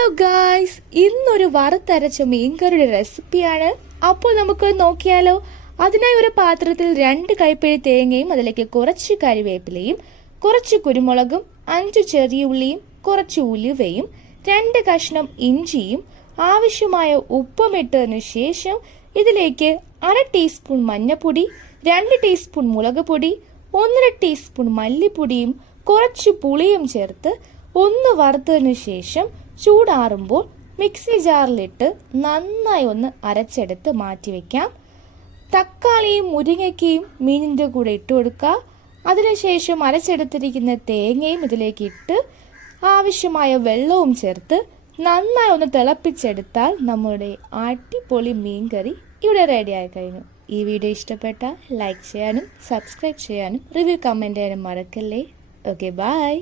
Hello guys, ഇന്നൊരു വറുത്തരച്ച മീൻകറിയുടെ റെസിപ്പിയാണ്. അപ്പോൾ നമുക്ക് നോക്കിയാലോ. അതിനായി ഒരു പാത്രത്തിൽ 2 കൈപ്പിടി തേങ്ങയും അതിലേക്ക് കുറച്ച് കറിവേപ്പിലയും കുറച്ച് കുരുമുളകും 5 ചെറിയ ഉള്ളിയും കുറച്ച് ഉലുവയും 2 കഷ്ണം ഇഞ്ചിയും ആവശ്യമായ ഉപ്പും ഇട്ടതിനു ശേഷം ഇതിലേക്ക് 1/2 ടീസ്പൂൺ മഞ്ഞൾപ്പൊടി, 2 ടീസ്പൂൺ മുളക് പൊടി, 1/2 ടീസ്പൂൺ മല്ലിപ്പൊടിയും കുറച്ച് പുളിയും ചേർത്ത് ഒന്ന് വറുത്തതിനു ശേഷം ചൂടാറുമ്പോൾ മിക്സി ജാറിലിട്ട് നന്നായി ഒന്ന് അരച്ചെടുത്ത് മാറ്റിവെക്കാം. തക്കാളിയും മുരിങ്ങയ്ക്കയും മീനിൻ്റെ കൂടെ ഇട്ട് കൊടുക്കുക. അതിനുശേഷം അരച്ചെടുത്തിരിക്കുന്ന തേങ്ങയും ഇതിലേക്ക് ഇട്ട് ആവശ്യമായ വെള്ളവും ചേർത്ത് നന്നായി ഒന്ന് തിളപ്പിച്ചെടുത്താൽ നമ്മുടെ അടിപൊളി മീൻകറി ഇവിടെ റെഡിയായി കഴിഞ്ഞു. ഈ വീഡിയോ ഇഷ്ടപ്പെട്ടാൽ ലൈക്ക് ചെയ്യാനും സബ്സ്ക്രൈബ് ചെയ്യാനും റിവ്യൂ കമൻറ്റ് ചെയ്യാനും മറക്കല്ലേ. Okay, by.